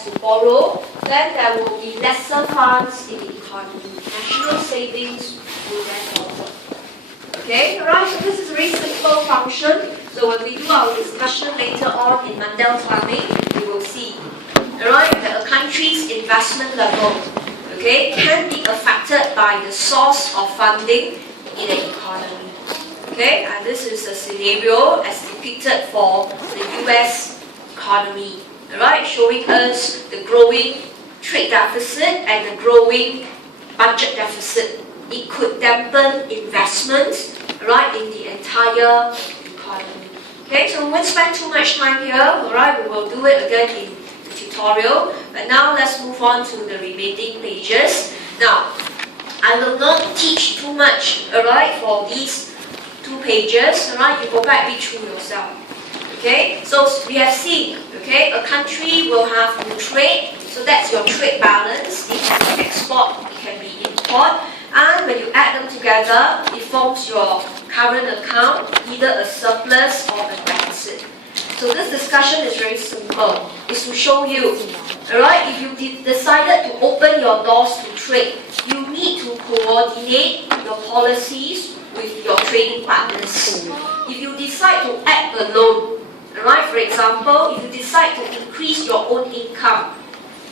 has to borrow, then there will be lesser funds in the economy. National savings will then falter. Okay, alright, so this is a very simple function. So when we do our discussion later on in Mundell farming, we will see, alright, that a country's investment level, okay, can be affected by the source of funding in the economy. Okay, and this is a scenario as depicted for the US economy, alright, showing us the growing trade deficit and the growing budget deficit. It could dampen investments, right, in the entire economy. Okay, so we won't spend too much time here, alright, we will do it again in the tutorial. But now let's move on to the remaining pages. Now, I will not teach too much, alright, for these 2 pages, alright, you go back read through yourself. Okay, so we have seen, okay, a country will have to trade, so that's your trade balance. It can be export, it can be import. And when you add them together, it forms your current account, either a surplus or a deficit. So this discussion is very simple. It's to show you, alright, if you decided to open your doors to trade, you need to coordinate your policies with your trading partners. If you decide to act alone, alright, for example, if you decide to increase your own income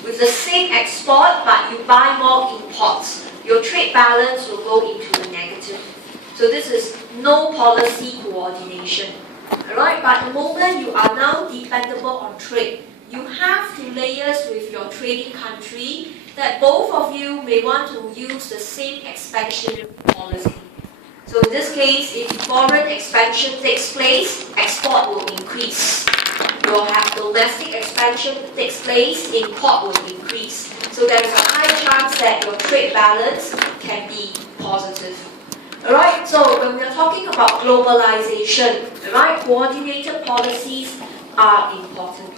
with the same export but you buy more imports, your trade balance will go into the negative. So this is no policy coordination. Alright, but the moment you are now dependable on trade, you have to liaise with your trading country that both of you may want to use the same expansion policy. So in this case, if foreign expansion takes place, export will increase. You'll have domestic expansion takes place, import will increase. So there is a high chance that your trade balance can be positive. Alright, so when we are talking about globalization, alright, coordinated policies are important.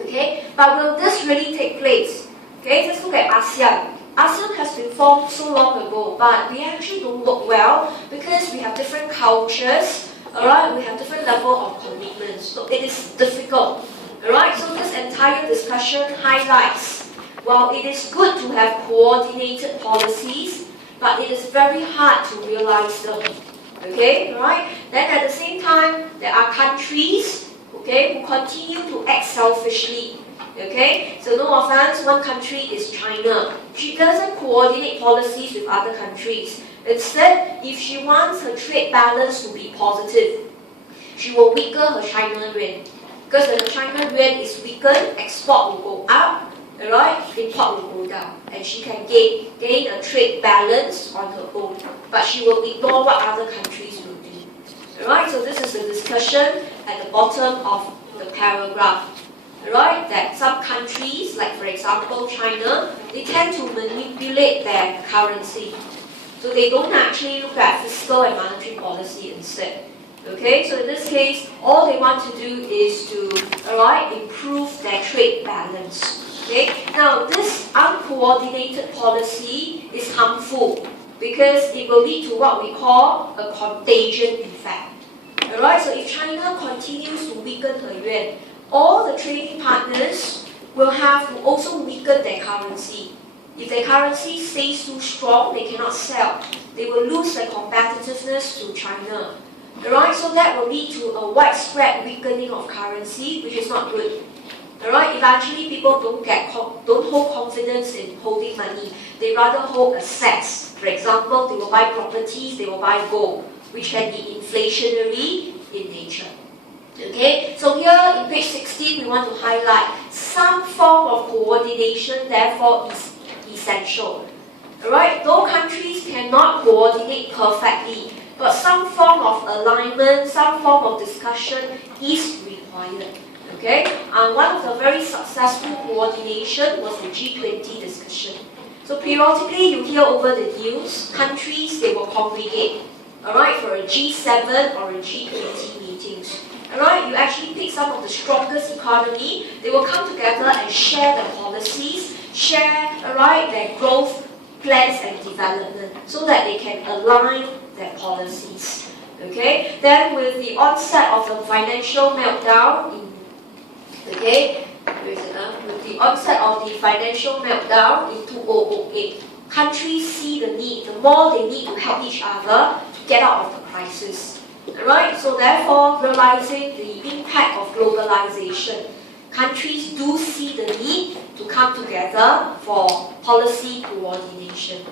Okay, but will this really take place? Okay, let's look at ASEAN. ASEAN has been formed so long ago, but we actually don't work well because we have different cultures, alright, we have different level of commitments, so it is difficult. Alright, so this entire discussion highlights, while it is good to have coordinated policies, but it is very hard to realize them. Okay, right? Then at the same time, there are countries, okay, who continue to act selfishly. Okay, so no offense, one country is China. She doesn't coordinate policies with other countries. Instead, if she wants her trade balance to be positive, she will weaken her China yuan. Because when the China yuan is weakened, export will go up, alright, import will go down, and she can gain a trade balance on her own. But she will ignore what other countries will do. Alright, so this is the discussion at the bottom of the paragraph. Alright, that some countries, like for example China, they tend to manipulate their currency. So they don't actually look at fiscal and monetary policy instead. Okay, so in this case, all they want to do is to, improve their trade balance. Okay, now this uncoordinated policy is harmful because it will lead to what we call a contagion effect. Alright, so if China continues to weaken her yuan, all the trading partners will have to also weaken their currency. If their currency stays too strong, they cannot sell. They will lose their competitiveness to China. Alright, so that will lead to a widespread weakening of currency, which is not good. Alright, eventually people don't hold confidence in holding money. They rather hold assets. For example, they will buy properties, they will buy gold, which can be inflationary in nature. Okay, so here in page 16, we want to highlight some form of coordination, therefore, is essential. Alright, though countries cannot coordinate perfectly, but some form of alignment, some form of discussion is required. Okay, and one of the very successful coordination was the G20 discussion. So periodically, you hear over the news, countries, they will congregate, alright, for a G7 or a G20 meetings. Alright, you actually pick some of the strongest economy, they will come together and share their policies, share, alright, their growth plans and development, so that they can align their policies. Okay, then with the onset of the financial meltdown, with the onset of the financial meltdown in 2008, countries see the need, the more they need to help each other to get out of the crisis. Alright, so therefore, realizing the impact of globalization, countries do see the need to come together for policy coordination.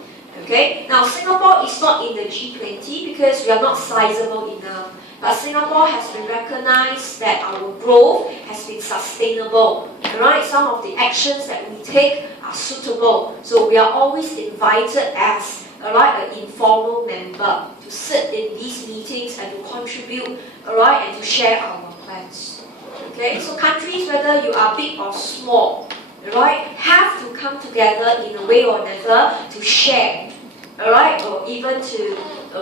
Okay, now Singapore is not in the G20 because we are not sizable enough. But Singapore has been recognized that our growth has been sustainable. Right? Some of the actions that we take are suitable. So we are always invited as an informal member to sit in these meetings and to contribute, and to share our plans. Okay, so countries, whether you are big or small, have to come together in a way or another to share, or even to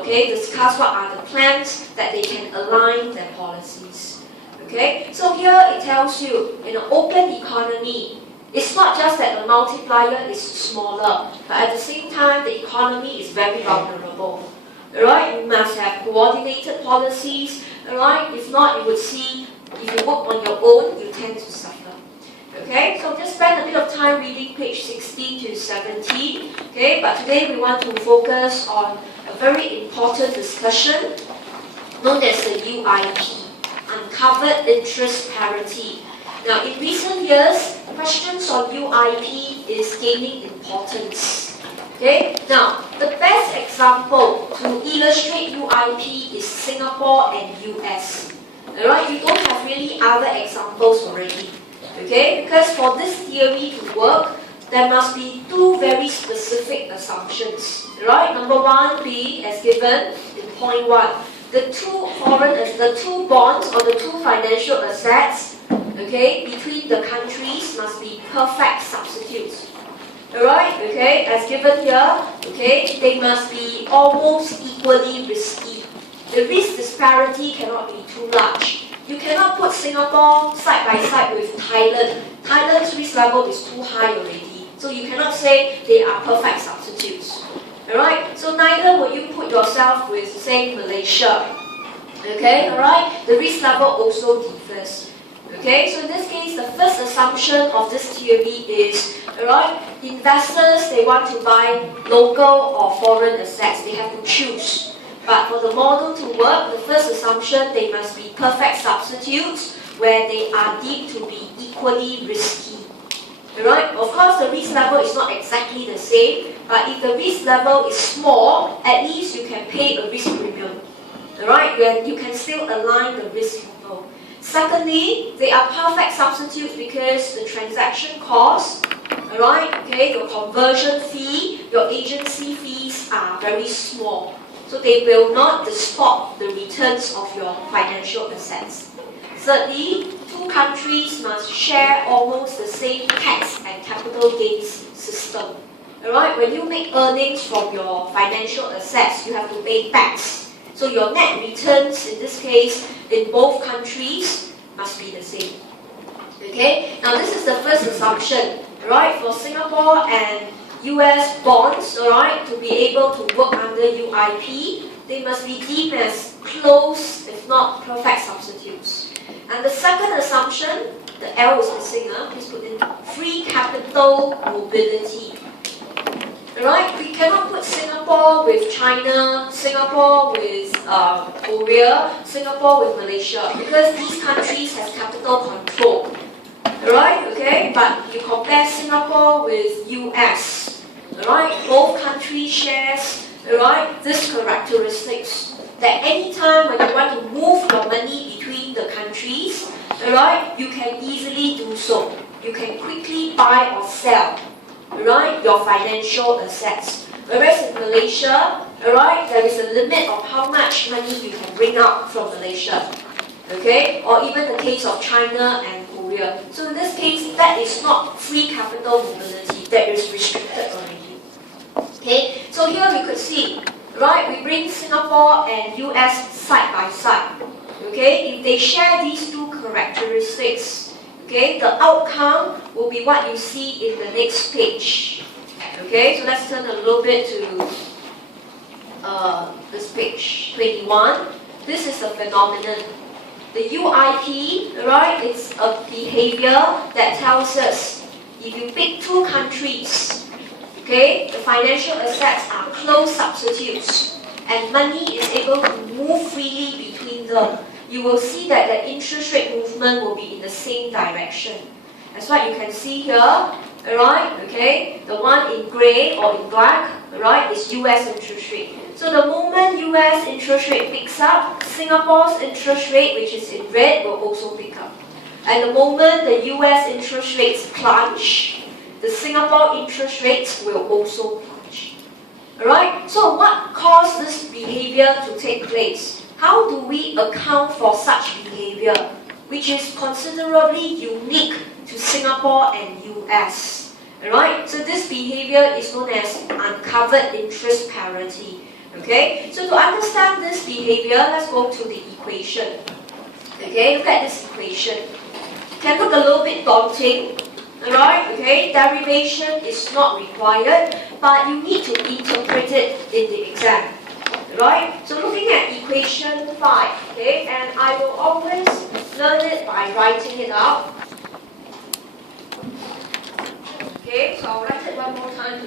discuss what are the plans that they can align their policies. Okay, so here it tells you in an open economy, it's not just that the multiplier is smaller, but at the same time the economy is very vulnerable. Alright, you must have coordinated policies. Alright, if not, you would see if you work on your own, you tend to suffer. Okay, so just spend a bit of time reading page 16 to 17. Okay, but today we want to focus on a very important discussion known as the UIP, Uncovered Interest Parity. Now, in recent years, questions on UIP is gaining importance. Okay, now the best example to illustrate UIP is Singapore and US. Alright, you don't have really other examples already. Okay, because for this theory to work, there must be two very specific assumptions. Right? Number one being as given in point 1. The two bonds or the two financial assets, between the countries must be perfect substitutes. Alright, as given here, they must be almost equally risky. The risk disparity cannot be too large. You cannot put Singapore side by side with Thailand. Thailand's risk level is too high already. So you cannot say they are perfect substitutes. Alright? So neither will you put yourself with, say, Malaysia. Okay, alright? The risk level also differs. Okay, so in this case, the first assumption of this theory is, alright, investors, they want to buy local or foreign assets. They have to choose. But for the model to work, the first assumption, they must be perfect substitutes where they are deemed to be equally risky. Alright? Of course, the risk level is not exactly the same, but if the risk level is small, at least you can pay a risk premium. Alright? When you can still align the risk level. Secondly, they are perfect substitutes because the transaction cost, your conversion fee, your agency fees are very small. So they will not distort the returns of your financial assets. Thirdly, two countries must share almost the same tax and capital gains system. Alright, when you make earnings from your financial assets, you have to pay tax. So your net returns, in this case, in both countries, must be the same. Okay, now this is the first assumption. Right, for Singapore and US bonds, to be able to work under UIP, they must be deemed as close, if not perfect substitutes. And the second assumption, the L is missing, please put in free capital mobility. Alright, we cannot put Singapore with China, Singapore with Korea, Singapore with Malaysia, because these countries have capital control. Alright, but you compare Singapore with US. Alright, both countries shares, these characteristics. That anytime when you want to move your money between the countries, you can easily do so. You can quickly buy or sell, your financial assets. Whereas in Malaysia, there is a limit of how much money you can bring out from Malaysia. Or even the case of China and Korea. So in this case, that is not free capital mobility. That is restricted already. So here we could see, we bring Singapore and US side by side. If they share these two characteristics, the outcome will be what you see in the next page. So let's turn a little bit to this page 21. This is a phenomenon. The UIP, it's a behavior that tells us if you pick two countries, okay, the financial assets are close substitutes, and money is able to move freely between them, you will see that the interest rate movement will be in the same direction. That's what you can see here, alright, okay? The one in grey or in black, alright, is US interest rate. So the moment US interest rate picks up, Singapore's interest rate, which is in red, will also pick up. And the moment the US interest rates plunge, the Singapore interest rates will also plunge. Alright, so what caused this behavior to take place? How do we account for such behavior, which is considerably unique to Singapore and US? Alright, so this behavior is known as uncovered interest parity. Okay, so to understand this behavior, let's go to the equation. Okay, look at this equation. It can look a little bit daunting. Alright, okay, derivation is not required, but you need to interpret it in the exam. Alright, so looking at equation 5, okay, and I will always learn it by writing it out. Okay, so I'll write it one more time to